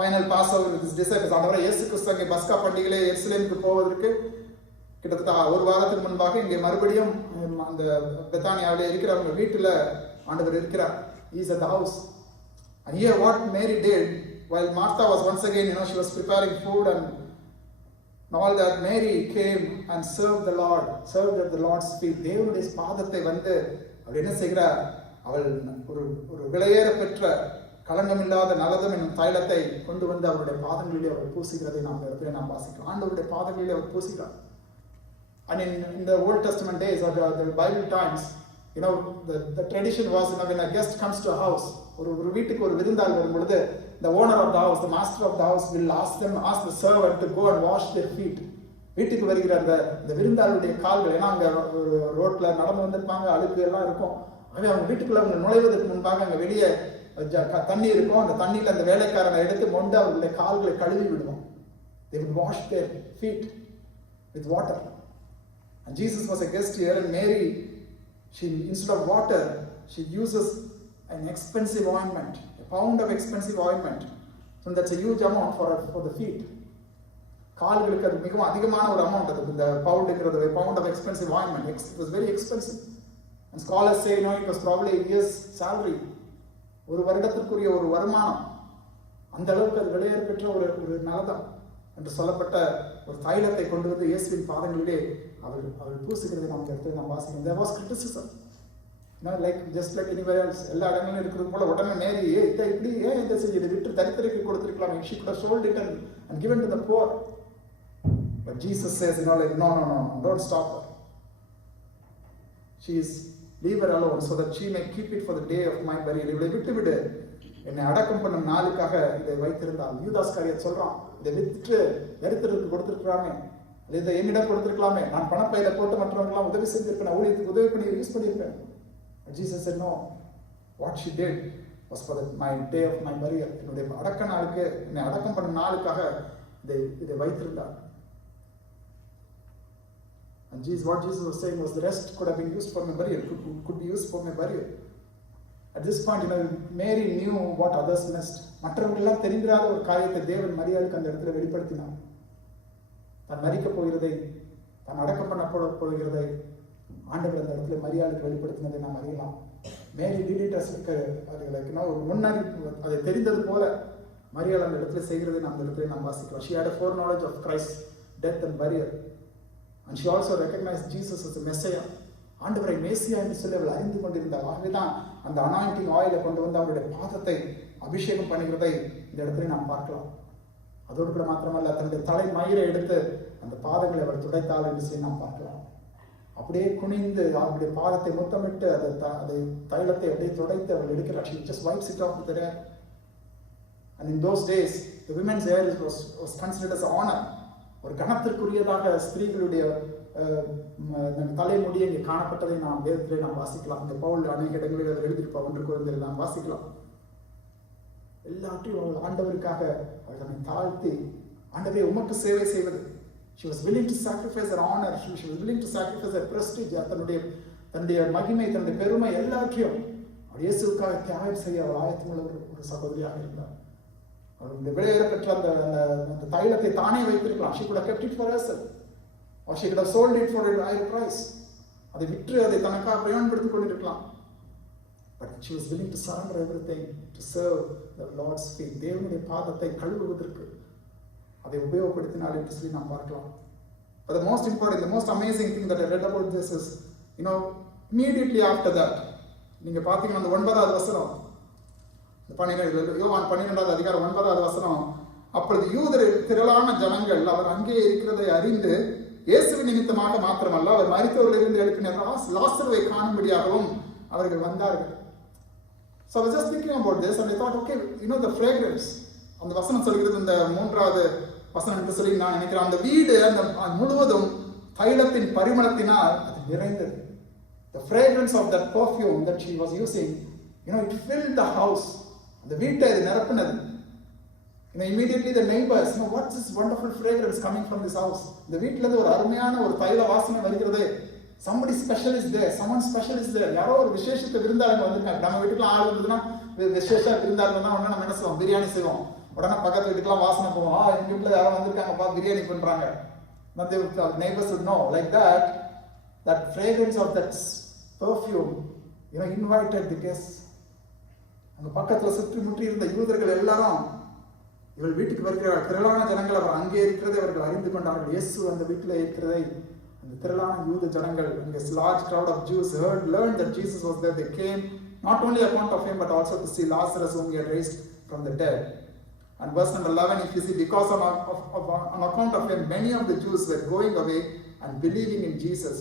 final Passover with his disciples, ஆண்டவராகிய இயேசு கிறிஸ்து அங்கே பஸ்கா பண்டிகையிலே எருசலேமுக்கு போவதற்கு கிட்டத்தட்ட ஒரு வாரத்துக்கு முன்பாக இங்கே மறுபடியும் அந்த பெத்தானியாவிலே இருக்கிறவங்க வீட்டில் ஆண்டவர் இருக்கிறார். He is at the house. And here what Mary did, while Martha was once again, she was preparing food and all that, Mary came and served the Lord, served at the Lord's feet. தேவனுடைய பாதத்தை வந்து அவள் என்ன செய்கிறார், அவள் ஒரு விலையேற பெற்ற களங்கமில்லாத நலதம் என்னும் தைலத்தை கொண்டு வந்து அவருடைய பாதங்களிலே அவள் பூசுகிறதை நாம் வாசிக்கிறோம். ஆண்டவருடைய பாதங்களிலே அவர் பூசுகிறார். And in the Old Testament days or the Bible times, the tradition was, when a guest comes to a house, ஒரு வீட்டுக்கு ஒரு விருந்தாள் வரும் பொழுது, the owner of the house, the master of the house will ask the servant to go and wash their feet. வீட்டுக்கு வருகிற அந்த விருந்தாளுடைய கால்கள், ஏன்னா அங்க ரோட்ல நடந்து வந்திருப்பாங்க, அழுக்கு எல்லாம் இருக்கும். ஆகவே அவங்க வீட்டுக்குள்ள அவங்க நுழைவதற்கு முன்பாக அங்க வெளியே தண்ணி இருக்கும். அந்த தண்ணியில அந்த வேலைக்காரனை எடுத்து மொண்டு அவர்களுடைய கால்களை கழுவி விடுவோம். They would wash their feet with water. And Jesus was a guest here, and Mary, instead of water, she uses an expensive ointment, a pound of expensive ointment. So that's a huge amount for the feet. கால்களுக்கு அது மிகவும் அதிகமான ஒரு அமௌண்ட். அது இந்த பவுண்டுங்கிறது, a pound of expensive ointment. It was very expensive. And scholars say, it was probably a year's salary. ஒரு வருடத்திற்குரிய ஒரு வருமானம். அந்த அளவுக்கு அது விலையேற பெற்ற ஒரு நலதம். என்று சொல்லப்பட்ட ஒரு தைலத்தை கொண்டு வந்து இயேசுவின் பாதங்களிலே அவள் பூசுகிறதை நாம் எடுத்து நாம் வாசிக்கிறோம். There was criticism. Like just like anywhere else. எல்லா இடங்களிலும் இருக்கிறது போல உடனே மேரி இப்படி ஏன் இதை செய்ய, இதை விட்டு தரித்திரக்கு கொடுத்திருக்கலாம். She could have sold it and given to the poor. But Jesus says, like, no, don't stop her. Leave her alone so that she may keep it for the day of my burial. இவளை விட்டு விடு, என்னை அடக்கம் பண்ணும் நாளுக்காக இதை வைத்திருந்தால். யூதாஸ் காரியத்தை சொல்றான், இதை விட்டு தரித்திரத்துக்கு கொடுத்திருக்கலாமே, இதை என்னிடம் கொடுத்திருக்கலாமே, நான் பணப்பையில போட்டு மற்றவங்களாம் உதவி செஞ்சிருப்பேன், ஊழியத்துக்கு உதவி பண்ணி யூஸ் பண்ணியிருப்பேன். Jesus said no. What she did was for my day of my burial. என்னுடைய அடக்க நாளுக்கு, என்னை அடக்கம் பண்ணும் நாளுக்காக இதை வைத்திருந்தார். And what Jesus was saying was the rest could have been used for my burial, could be used for my burial. At this point, Mary knew what others missed. மற்றவர்களெல்லாம் தெரிந்திராத ஒரு காரியத்தை தேவன் மரியாளுக்கு அந்த இடத்துல வெளிப்படுத்தினார். தான் மரிக்க போகிறதை, தான் அடக்கம் பண்ண போகிறதை ஆண்டவர் அந்த இடத்துல மரியாளுக்கு வெளிப்படுத்தினதை நாம் அறியலாம். மேரி டிடிட்டஸ்க்கு ஒரு முன்னறிவிப்பு, அதை தெரிந்தது போல மரியாள் அந்த இடத்துல செய்கிறதை நாம் அந்த இடத்துல நாம் வாசிக்கலாம். She had a foreknowledge of Christ's death and burial. And she also recognized Jesus as a Messiah. ஆண்டவரை மேசியா என்று சொல்லி அவள் அறிந்து கொண்டிருந்தாள். ஆகவேதான் அந்த அனாயிண்டிங் ஆயிலை கொண்டு வந்து அவருடைய பாதத்தை அபிஷேகம் பண்ணுகிறதை இந்த இடத்துல நாம் பார்க்கலாம். அதோடு கூட மாத்திரமல்ல, தன்னுடைய தலை மயிரை எடுத்து அந்த பாதங்களை அவள் துடைத்தாள் என்று சொல்லி நாம் பார்க்கலாம். அப்படியே குனிந்து அவருடைய பாதத்தை முத்தமிட்டு அதை தைலத்தை அப்படியே துடைத்து அவள் எடுக்கிறாள். She just wipes it off with her hair. And in those days, the women's hair was considered as an honor. ஒரு கணத்திற்குரியதாக ஸ்திரீகளுடைய தலைமுடி இங்கே காணப்பட்டதை நாம் வேதத்திலே நாம் வாசிக்கலாம். இந்த பவுல் அநேக இடங்களில் அவர் எழுதியிருப்பா, 1 கொரிந்தியரில் நாம் வாசிக்கலாம். எல்லாத்தையும் ஆண்டவருக்காக அவள் தன்னை தாழ்த்தி, ஆண்டவரை உமக்கு சேவை செய்வது. She was willing to sacrifice her honor. She was willing to sacrifice her prestige. தன்னுடைய மகிமை, தன்னுடைய பெருமை எல்லாத்தையும் அவள் இயேசுக்காக தியாகம் செய்ய அவள் ஆயத்தமுள்ள ஒரு சகோதரியாக இருந்தார். அவளுடைய விலையேற பெற்ற அந்த தைலத்தை தானே வைத்திருக்கலாம். She could have kept it for herself, or she could have sold it for a higher price. அதை விற்று அதை தனக்காக பிரயோஜனப்படுத்திக் கொண்டிருக்கலாம். But she was willing to surrender everything to serve the Lord's feet. தேவனுடைய பாதத்தை கழுவுவதற்கு அதை உபயோகப்படுத்தினாள் என்று சொல்லி நாம் பார்க்கலாம். But the most important, the most amazing thing that I read about this is, immediately after that, நீங்க பாத்தீங்கன்னா அந்த 9வது வசனம், யோவான் 12வது அதிகாரம் 9வது வசனம், அப்பொழுது யூதர் திரளான ஜனங்கள் அவர் அங்கே இருக்கிறதை அறிந்து இயேசுவின் நிமித்தமாக மாத்திரமல்ல, அவர் மரித்தவர்களிலிருந்து எழுப்பின லாசருவை காணும்படியாகவும் அவர்கள் வந்தார்கள். So I was just thinking about this and I thought, okay, the fragrance, அந்த வசனம் சொல்கிறது, இந்த 3வது வசனம் என்று சொல்லி நான் நினைக்கிறேன், அந்த வீடு அந்த முழுவதும் தைலத்தின் பரிமளத்தினால் அது நிறைந்தது. The fragrance of that perfume that she was using, it filled the house. அந்த வீட்டை அது நிரப்பினது. Immediately the neighbors, what's this wonderful fragrance coming from this house? இந்த வீட்டில இருந்து ஒரு அருமையான ஒரு தைல வாசனை வருகிறது. Somebody special is there, someone special is there. யாரோ ஒரு விசேஷத்தை விருந்தாளங்க வந்திருக்காங்க. நம்ம வீட்டுக்குலாம் ஆள் இருந்ததுன்னா விசேஷ விருந்தாளங்க தான் உடனே நம்ம என்ன செய்வோம், பிரியாணி செய்வோம். உடனே பக்கத்து வீட்டுக்குலாம் வாசனை போவோம், எங்க வீட்டுல யாரோ வந்திருக்காங்கப்பா பிரியாணி பண்றாங்க. Neighbors would know. Like that fragrance of that perfume, invited the guests. அங்க பக்கத்துல சுற்றி முற்றி இருந்த யூதர்கள் எல்லாரும் இவள் வீட்டுக்கு வருகிறார். திரளான ஜனங்கள் அவர் அங்கே இருக்கிறதை அவர்கள் அறிந்து கொண்டார்கள். இயேசு அந்த வீட்டில் இருக்கிறதை அந்த திரளான யூத ஜனங்கள், large crowd of Jews learned that Jesus was there. They came not only account of him but also to see Lazarus whom he had raised from the dead. And verse number 11, if you see, because on account of him many of the Jews were going away and believing in Jesus.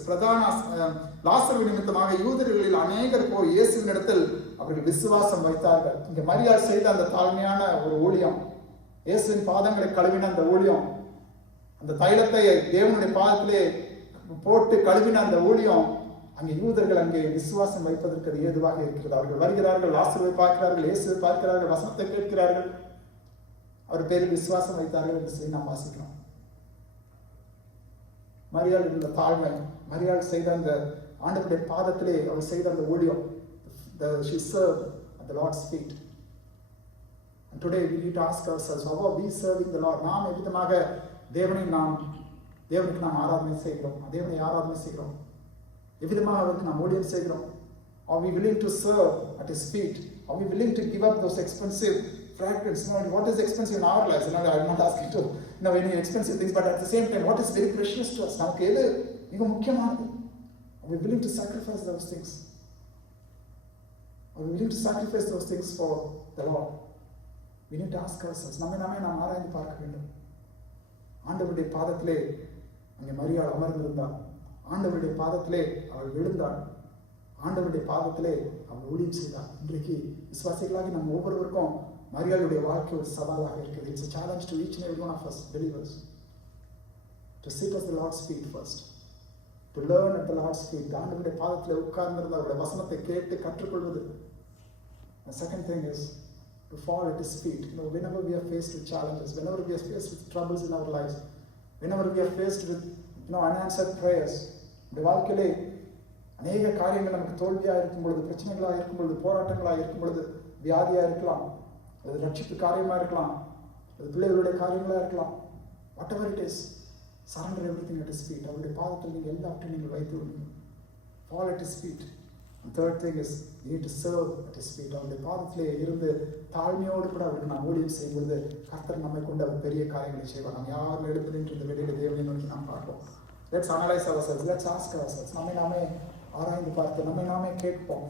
லாசரு நிமித்தமாக யூதர்களில் அநேகர் போய் இயேசுவின் இடத்தில் அவர்கள் விசுவாசம் வைத்தார்கள். இங்க மரியாள் செய்த அந்த தாழ்மையான ஒரு ஊழியம், இயேசுவின் பாதங்களை கழுவின அந்த ஊழியம், அந்த தைலத்தை தேவனுடைய பாதத்திலே போட்டு கழுவின அந்த ஊழியம், அங்கே யூதர்கள் அங்கே விசுவாசம் வைப்பதற்கு அது ஏதுவாக இருக்கிறது. அவர்கள் வருகிறார்கள், லாசருவை பார்க்கிறார்கள், இயேசுவை பார்க்கிறார்கள், வசனத்தை கேட்கிறார்கள், அவர் பேரில் விசுவாசம் வைத்தார்கள் என்று சொல்லி நாம் வாசிக்கிறோம். மரியாள் இருந்த தாழ்மை, மரியாள் செய்த அந்த ஆண்டவருடைய பாதத்திலே அவர் செய்த அந்த ஊழியம், she served at the Lord's feet. And today we need to ask ourselves, how are we serving the Lord? நாம் எவ்விதமாக தேவனுக்கு நாம் ஆராதனை செய்கிறோம், தேவனை ஆராதனை செய்கிறோம், எவ்விதமாக அவருக்கு நாம் ஊழியம் செய்கிறோம்? Are we willing to serve at his feet? Are we willing to give up those expensive fragrance. What is expensive in our lives? I'm not asking to any expensive things, but at the same time, what is very precious to us? நமக்கு எது மிக முக்கியமானது? Are we willing to sacrifice those things? Are we willing to sacrifice those things for the Lord? We need to ask ourselves. நாம் ஆராய்ந்து பார்க்க வேண்டும். ஆண்டவருடைய பாதத்திலே அங்கே மரியாள் அமர்ந்திருந்தாள். ஆண்டவருடைய பாதத்திலே அவள் விழுந்தாள். ஆண்டவருடைய பாதத்திலே அவள் ஊழியம் செய்தாள். இன்றைக்கு விசுவாசிகளாகி நம்ம ஒவ்வொருவருக்கும் மரியாளுடைய வாழ்க்கை ஒரு சவாலாக இருக்குது. It's a challenge to each and every one of us believers to sit at the Lord's feet first, to learn at the Lord's feet. ஆண்டவருடைய பாதத்திலே உட்கார்ந்திருந்த அவருடைய வசனத்தை கேட்டு கற்றுக்கொள்வது. The second thing is to fall at His feet. Whenever we are faced with challenges, whenever we are faced with troubles in our lives, whenever we are faced with unanswered prayers, இந்த வாழ்க்கையிலே அநேக காரியங்கள் நமக்கு தோல்வியாக இருக்கும் பொழுது, பிரச்சனைகளாக இருக்கும் பொழுது, போராட்டங்களாக இருக்கும் பொழுது, வியாதியாக இருக்கலாம், அது ரட்சிப்பு காரியமாக இருக்கலாம், அது பிள்ளைகளுடைய காரியங்களாக இருக்கலாம், what ever it is, surrender everything at His feet. அவருடைய பாதத்தில் நீங்கள் எல்லாவற்றையும் நீங்கள் வைத்து விடுங்கள். Fall at His feet. And third thing is you need to serve at His feet. அவருடைய பாதத்திலே இருந்து தாழ்மையோடு கூட அவருக்கு நாம் ஊழியம் செய்யும் பொழுது கர்த்தர் நம்மை கொண்டு அவர் பெரிய காரியங்களை செய்வார். நாம் யாரும் எழுந்து நின்று இந்த வெளியில தேவனை நோக்கி நாம் பார்ப்போம். Let's analyze ourselves. Let's ask ourselves. நம்மை நாமே ஆராய்ந்து பார்த்து நம்மை நாமே கேட்போம்.